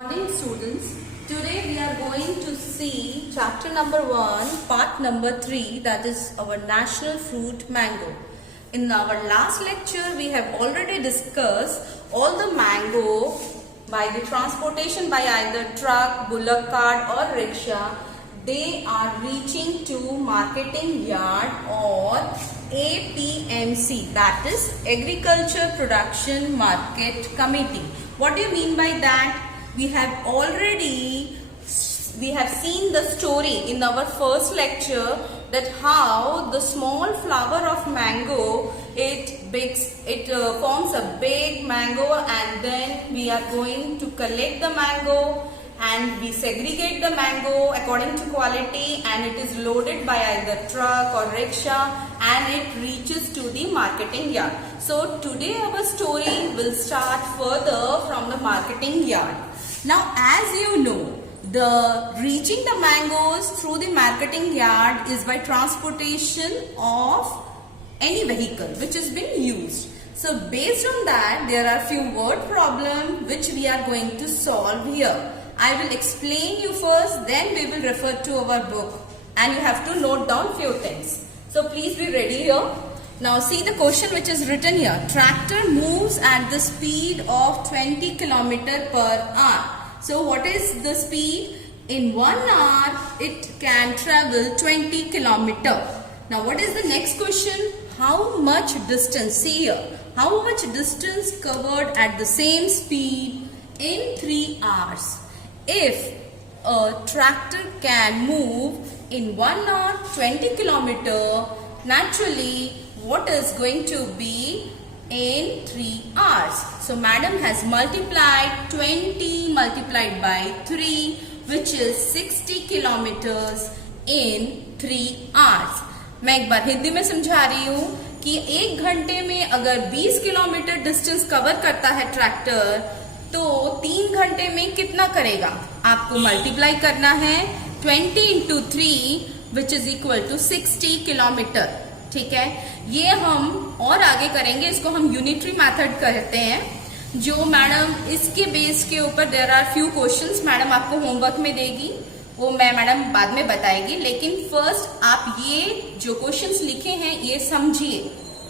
Morning students, today we are going to see chapter number 1, part number 3, that is our national fruit mango. In our last lecture we have already discussed all the mango by the transportation by either truck, bullock cart or rickshaw. They are reaching to marketing yard or APMC, that is Agriculture Production Market Committee. What do you mean by that? We have seen the story in our first lecture that how the small flower of mango forms a big mango, and then we are going to collect the mango and we segregate the mango according to quality, and it is loaded by either truck or rickshaw and it reaches to the marketing yard. So today our story will start further from the marketing yard. Now, as you know, the reaching the mangoes through the marketing yard is by transportation of any vehicle which has been used. So based on that, there are few word problems which we are going to solve here. I will explain you first, then we will refer to our book and you have to note down few things. So please be ready here. Now see the question which is written here. Tractor moves at the speed of 20 km per hour. So what is the speed? In 1 hour it can travel 20 km. Now what is the next question? How much distance? See here. How much distance covered at the same speed in 3 hours? If a tractor can move in 1 hour 20 km, naturally what is going to be in 3 hours? So madam has multiplied 20 multiplied by 3, which is 60 kilometers in 3 hours. मैं एक बार हिंदी में समझा रही हूँ कि 1 घंटे में अगर 20 किलोमीटर डिस्टेंस कवर करता है ट्रैक्टर, तो 3 घंटे में कितना करेगा? आपको मल्टीप्लाई करना है 20 into 3 which is equal to 60 kilometre. ठीक है, ये हम और आगे करेंगे, इसको हम यूनिटरी मेथड कहते हैं, जो मैडम इसके बेस के ऊपर there are few questions madam आपको होमवर्क में देगी, वो मैं मैडम बाद में बताएगी. लेकिन फर्स्ट आप ये जो क्वेश्चंस लिखे हैं ये समझिए.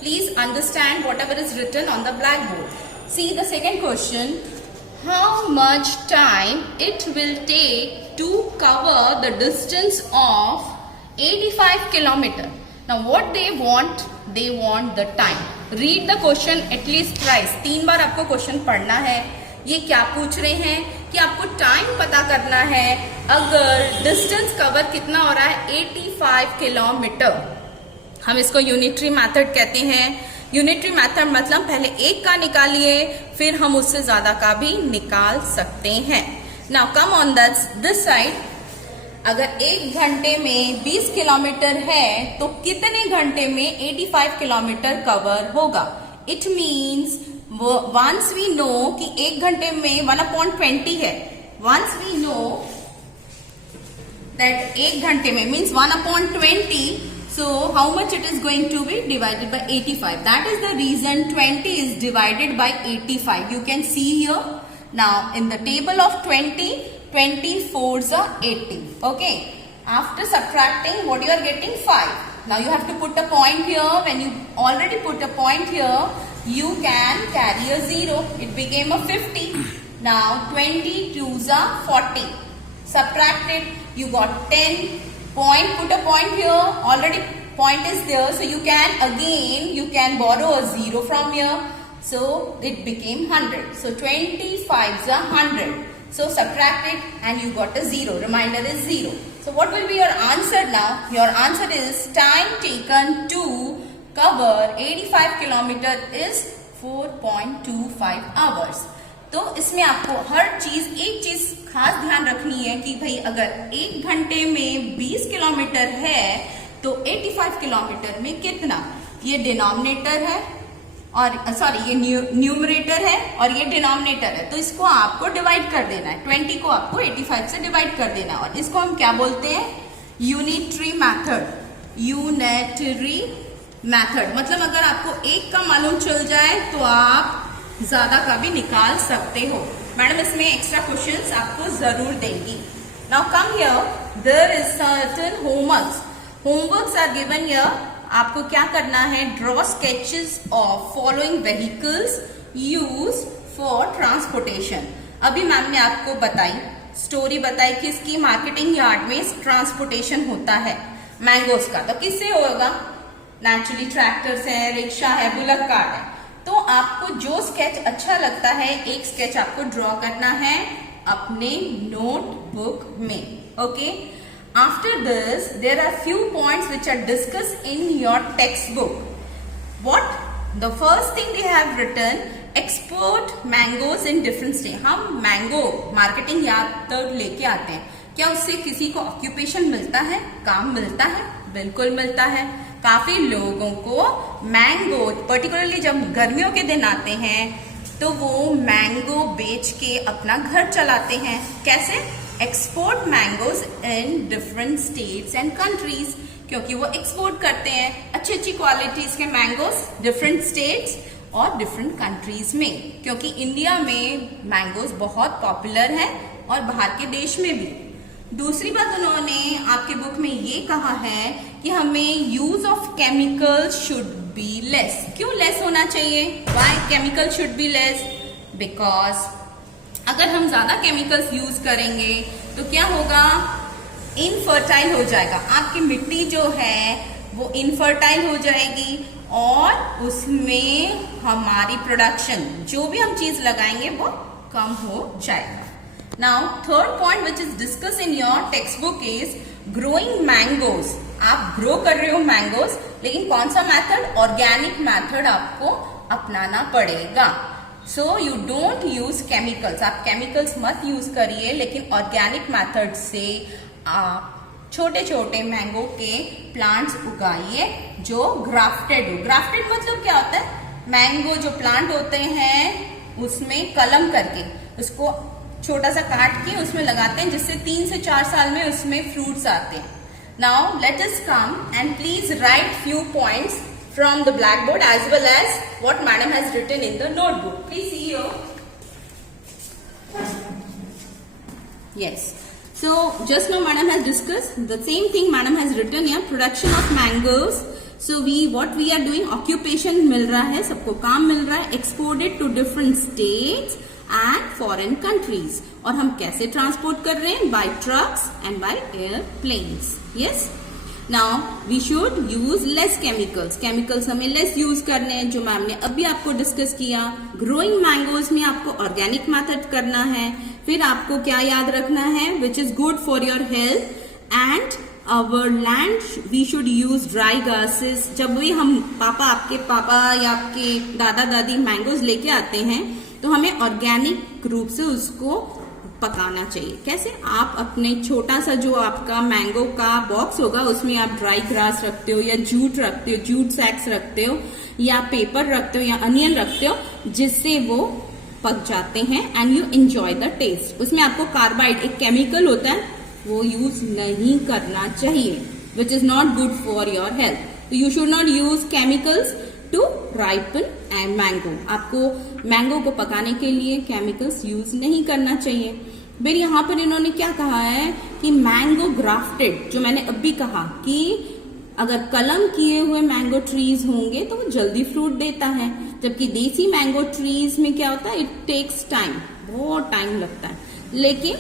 Please understand whatever is written on the black board. See the second question. How much time it will take to cover the distance of 85 kilometre. Now what they want the time. Read the question at least twice. 3 बार आपको question पढ़ना है. ये क्या पूछ रहे हैं कि आपको टाइम पता करना है अगर डिस्टेंस कवर कितना हो रहा है 85 किलोमीटर. हम इसको यूनिटरी मेथड कहते हैं. यूनिटरी मेथड मतलब पहले एक का निकालिए, फिर हम उससे ज्यादा का भी निकाल सकते हैं. Now come on this side. अगर 1 घंटे में 20 किलोमीटर है तो कितने घंटे में 85 किलोमीटर कवर होगा? It means once we know कि 1 घंटे में 1/20 है. वंस वी नो दैट 1 घंटे में means 1/20. So how much it is going to be divided by 85? That is the reason 20 is divided by 85. You can see here. Now in the table of 20 4s are 80. Okay. After subtracting, what you are getting? 5. Now you have to put a point here. When you already put a point here, you can carry a 0. It became a 50. Now 22s are 40. Subtract it. You got 10. Point. Put a point here. Already point is there. So you can borrow a 0 from here. So it became 100. So 25s are 100. So subtract it and you got a 0. Remainder is 0. So what will be your answer now? Your answer is time taken to cover 85 kilometer is 4.25 hours. तो इसमें आपको एक चीज खास ध्यान रखनी है कि भाई अगर 1 घंटे में 20 किलोमीटर है तो 85 किलोमीटर में कितना? ये डिनोमिनेटर है और सॉरी ये न्यूमरेटर है और ये डिनोमिनेटर है, तो इसको आपको डिवाइड कर देना है. 20 को आपको 85 से डिवाइड कर देना है. और इसको हम क्या बोलते हैं? Unitary method. यूनिटरी मेथड मतलब अगर आपको 1 का मालूम चल जाए तो आप ज्यादा का भी निकाल सकते हो. मैडम इसमें एक्स्ट्रा क्वेश्चंस आपको जरूर देंगी. Now come here, there is certain homeworks are given here. आपको क्या करना है? Draw sketches of following vehicles use for transportation. अभी मैम ने आपको स्टोरी बताई कि इसकी मार्केटिंग यार्ड में ट्रांसपोर्टेशन होता है मैंगोज का. तो किससे होगा? नेचुरली ट्रैक्टर्स है, रिक्शा है, बुलक कार्ट है. तो आपको जो स्केच अच्छा लगता है, एक स्केच आपको ड्रॉ करना है अपने नोटबुक में. Okay, after this there are few points which are discussed in your textbook. What the first thing they have written, export mangoes in different state. हम मैंगो मार्केटिंग यार्ड तक लेके आते हैं. क्या उससे किसी को ऑक्यूपेशन मिलता है, काम मिलता है? बिल्कुल मिलता है. काफी लोगों को मैंगो, पर्टिकुलरली जब गर्मियों के दिन आते हैं तो वो मैंगो बेच के अपना घर चलाते हैं. कैसे? Export mangoes in different states and countries. क्योंकि वो एक्सपोर्ट करते हैं अच्छी अच्छी क्वालिटीज के मैंगोज डिफरेंट स्टेट्स और डिफरेंट कंट्रीज में. क्योंकि इंडिया में मैंगोज बहुत पॉपुलर है और बाहर के देश में भी. दूसरी बात, उन्होंने आपके बुक में ये कहा है कि हमें use of chemicals should be less. क्यों लेस होना चाहिए? Why chemical should be less? Because अगर हम ज्यादा केमिकल्स यूज करेंगे तो क्या होगा? इनफर्टाइल हो जाएगा. आपकी मिट्टी जो है वो इनफर्टाइल हो जाएगी और उसमें हमारी प्रोडक्शन, जो भी हम चीज लगाएंगे वो कम हो जाएगा. Now third point which is discuss in your text book is growing mangoes. आप ग्रो कर रहे हो मैंगोज, लेकिन कौन सा मेथड? ऑर्गेनिक मेथड आपको अपनाना पड़ेगा. So you don't use chemicals. आप केमिकल्स मत यूज करिए, लेकिन ऑर्गेनिक मेथड से आप छोटे छोटे मैंगो के प्लांट्स उगाइए जो ग्राफ्टेड हो. ग्राफ्टेड मतलब क्या होता है? मैंगो जो प्लांट होते हैं उसमें कलम करके उसको छोटा सा काट के उसमें लगाते हैं, जिससे 3 से 4 साल में उसमें फ्रूट्स आते हैं. Now let us come and please write few points from the black board as well as what madam has written in the notebook. Please see here. Yes. So just now madam has discussed the same thing. Madam has written here production of mangoes. So what we are doing, occupation मिल रहा है, सबको काम मिल रहा है, exported to different states and foreign countries. और हम कैसे transport कर रहे हैं? By trucks and by airplanes. Yes. Now we should use less chemicals. Chemicals हमें less use करने हैं, जो मैम ने अभी आपको डिस्कस किया. ग्रोइंग मैंगोज में आपको ऑर्गेनिक मेथड करना है. फिर आपको क्या याद रखना है? Which is good for your health and our land we should use dry gases. जब भी हम आपके पापा या आपके दादा दादी मैंगोज लेके आते हैं तो हमें ऑर्गेनिक रूप से उसको पकाना चाहिए. कैसे? आप अपने छोटा सा जो आपका मैंगो का बॉक्स होगा उसमें आप ड्राई ग्रास रखते हो या जूट रखते हो, जूट सैक्स रखते हो या पेपर रखते हो या अनियन रखते हो, जिससे वो पक जाते हैं and you enjoy the taste. उसमें आपको कार्बाइड, एक केमिकल होता है, वो यूज नहीं करना चाहिए, which is not good for your health. तो you should not use chemicals to ripen and mango. आपको मैंगो को पकाने के लिए केमिकल्स यूज नहीं करना चाहिए. फिर यहाँ पर इन्होंने क्या कहा है कि मैंगो ग्राफ्टेड, जो मैंने अभी कहा कि अगर कलम किए हुए मैंगो ट्रीज होंगे तो वो जल्दी फ्रूट देता है, जबकि देसी मैंगो ट्रीज में क्या होता है? इट टेक्स टाइम, बहुत टाइम लगता है. लेकिन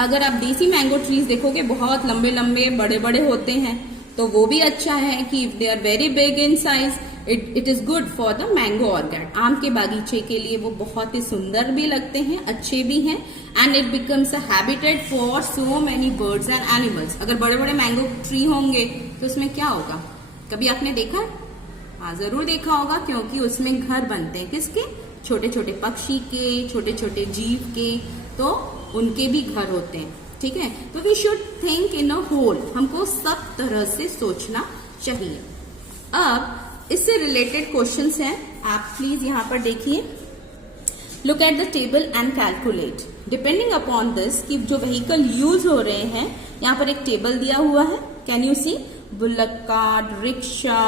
अगर आप देसी मैंगो ट्रीज देखोगे बहुत लंबे लंबे बड़े बड़े होते हैं, तो वो भी अच्छा है कि if they are very big in size it is good for the mango orchard. आम के बागीचे के लिए वो बहुत ही सुंदर भी लगते हैं, अच्छे भी हैं and it becomes a habitat for so many birds and animals. अगर बड़े बड़े मैंगो ट्री होंगे तो उसमें क्या होगा? कभी आपने देखा है? हाँ, जरूर देखा होगा, क्योंकि उसमें घर बनते हैं. किसके? छोटे छोटे पक्षी के, छोटे छोटे जीव के, तो उनके भी घर होते हैं. ठीक है, तो we should think in a whole. हमको सब तरह से सोचना चाहिए. अब इससे रिलेटेड क्वेश्चंस हैं, आप प्लीज यहाँ पर देखिए. Look at the table and calculate. Depending upon this कि जो व्हीकल यूज हो रहे हैं, यहाँ पर एक टेबल दिया हुआ है. Can you see? Bullock cart, rickshaw,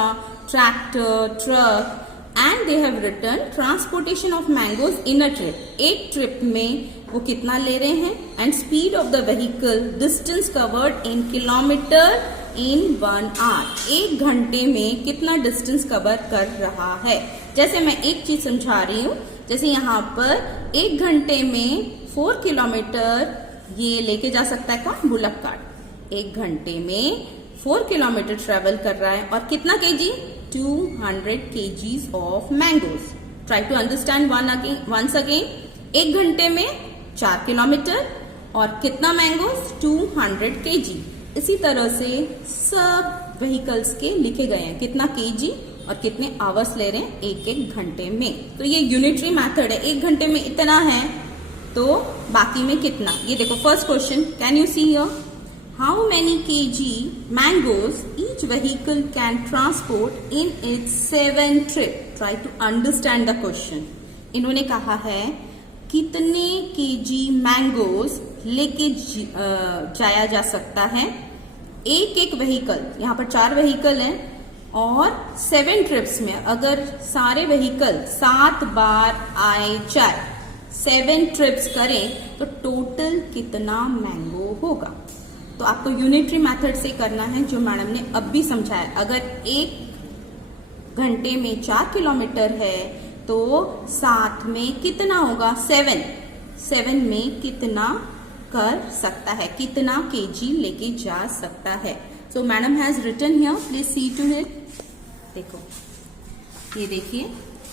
tractor, truck and they have return transportation of mangoes in a trip, एक ट्रिप में वो कितना ले रहे हैं, and speed of the vehicle, distance covered in kilometre in 1 hour, 1 घंटे में कितना डिस्टेंस कवर कर रहा है। जैसे मैं एक चीज समझा रही हूँ, जैसे यहाँ पर 1 घंटे में 4 किलोमीटर ये लेके जा सकता है कौन, बुलक कार्ट। 1 घंटे में 4 किलोमीटर ट्रेवल कर रहा है, और कितना kg, 200 kgs of mangoes. Try to understand once again, 1 घंटे में 4 किलोमीटर और कितना मैंगोज, 200 kg। इसी तरह से सब व्हीकल्स के लिखे गए हैं, कितना केजी और कितने आवर्स ले रहे हैं 1-1 घंटे में। तो ये यूनिटरी मेथड है, 1 घंटे में इतना है तो बाकी में कितना। ये देखो first question, can you see here, how many KG mangoes each vehicle can transport in its 7 trip. Try to understand the question. इन्होंने कहा है कितने केजी मैंगोज लेके जाया जा सकता है एक व्हीकल, यहाँ पर 4 व्हीकल हैं, और 7 ट्रिप्स में अगर सारे व्हीकल 7 बार आए जाए, 7 ट्रिप्स करें तो टोटल कितना मैंगो होगा। तो आपको यूनिटरी मेथड से करना है, जो मैडम ने अब भी समझाया। अगर 1 घंटे में 4 किलोमीटर है तो 7 में कितना होगा, 7 में कितना कर सकता है, कितना केजी लेके जा सकता है। So madam has written here, please see to it. देखो ये देखिए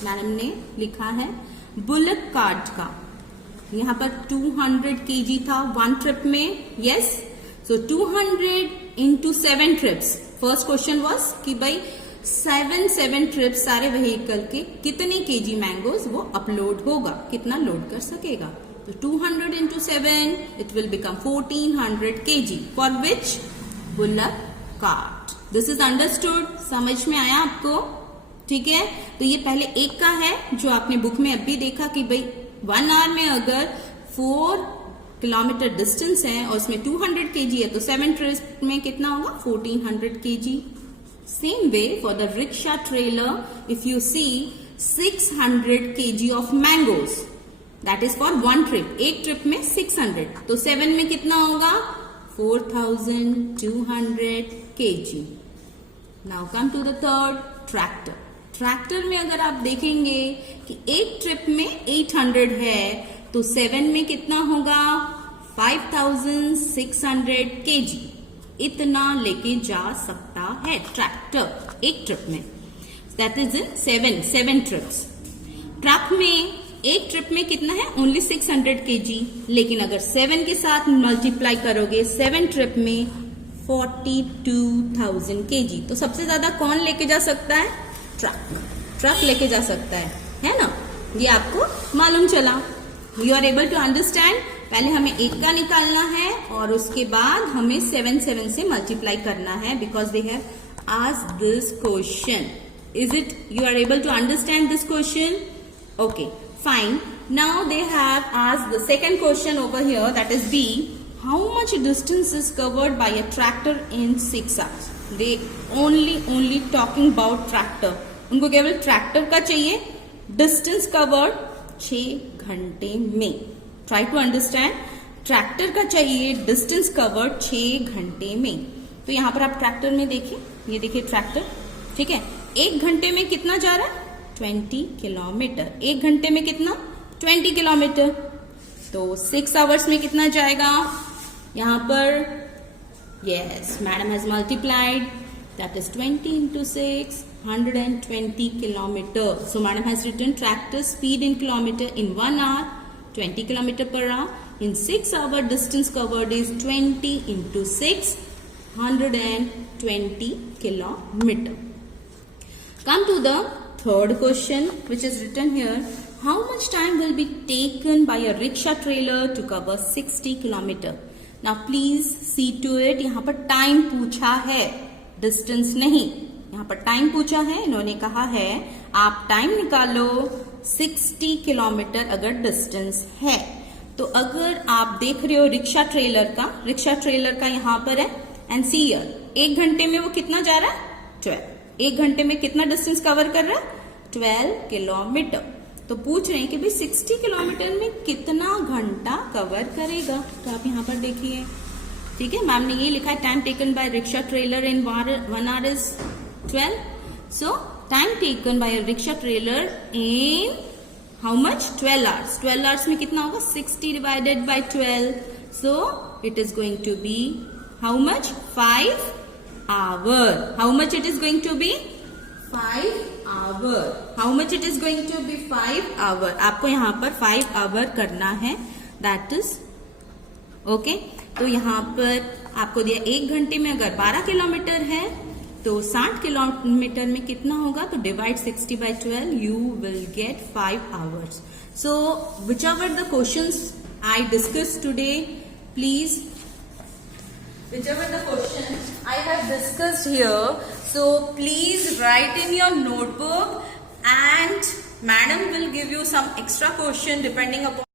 मैडम ने लिखा है बुलक कार्ट का, यहाँ पर 200 केजी था 1 ट्रिप में, yes. So 200 into 7 trips. First question was कि भाई 7 ट्रिप्स सारे व्हीकल के कितने केजी मैंगोज वो अपलोड होगा, कितना लोड कर सकेगा। तो 200 into 7 it will become 1400 kg for which bullock cart. This is understood, समझ में आया आपको, ठीक है। तो ये पहले एक का है जो आपने बुक में अभी देखा कि भाई 1 आवर में अगर 4 किलोमीटर डिस्टेंस है और उसमें 200 kg है तो 7 ट्रिप में कितना होगा, 1400 kg। Same way for the rickshaw trailer, if you see 600 kg of mangoes, that is for 1 trip, एक ट्रिप में 600, तो 7 में कितना होगा, 4200 kg। Now come to the third, tractor. Tractor में अगर आप देखेंगे कि एक ट्रिप में 800 है तो 7 में कितना होगा, 5600 kg। इतना लेके जा सकता है ट्रैक्टर एक ट्रिप में, that is in 7 trips. Truck में एक ट्रिप में कितना है, ओनली 600 kg, लेकिन अगर 7 के साथ मल्टीप्लाई करोगे 7 ट्रिप में 42,000 kg। तो सबसे ज्यादा कौन लेके जा सकता है, ट्रक लेके जा सकता है ना। ये आपको मालूम चला, you are able to understand. पहले हमें एक का निकालना है और उसके बाद हमें 7 से मल्टीप्लाई करना है, because they have asked this question. Is it, you are able to understand this question? Okay, fine. Now they have asked the second question over here, that is B. How much distance is covered by a tractor in 6 hours? They only talking about tractor. उनको केवल tractor का चाहिए, distance covered 6 घंटे में। Try to understand, tractor का चाहिए distance covered 6 घंटे में। तो यहाँ पर आप ट्रैक्टर में देखिए, ये देखिए ट्रैक्टर, ठीक है। 1 घंटे में कितना जा रहा है, 20 किलोमीटर। 1 घंटे में कितना, 20 किलोमीटर। तो 6 आवर्स में कितना जाएगा, यहाँ पर yes madam has multiplied, that is 20 into 6, 120 kilometre. So madam has written tractor speed in kilometre in 1 hour 20 kilometre per hour. In 6 hour distance covered is 20 into 6, 120 kilometer. Come to the third question, which is written here. How much time will be taken by a rickshaw trailer to cover 60 kilometer? Now please see to it. यहाँ पर time पूछा है, distance नहीं। यहाँ पर time पूछा है, इन्होंने कहा है आप टाइम निकालो 60 किलोमीटर अगर डिस्टेंस है। तो अगर आप देख रहे हो रिक्शा ट्रेलर का यहाँ पर है, एंड सी हियर 1 घंटे में वो कितना जा रहा है, 12। 1 घंटे में कितना डिस्टेंस कवर कर रहा है, 12 किलोमीटर। तो पूछ रहे हैं कि भाई 60 किलोमीटर में कितना घंटा कवर करेगा। तो आप यहाँ पर देखिए, ठीक है, मैम ने ये लिखा है time taken by rickshaw trailer in 1 hour is 12। So time taken by rickshaw trailer in how much? 12 hours। 12 hours में कितना होगा? 60 divided by 12। So it is going to be how much? 5 hour। How much it is going to be? 5 hour। How much it is going to be? 5 hour। आपको यहाँ पर 5 hour करना है, that is okay। तो यहाँ पर आपको दिया 1 घंटे में अगर 12 किलोमीटर है तो 60 किलोमीटर में कितना होगा? तो divide 60 by 12, you will get 5 hours। So whichever the questions I discussed today, please, whichever the question I have discussed here, so please write in your notebook and madam will give you some extra question depending upon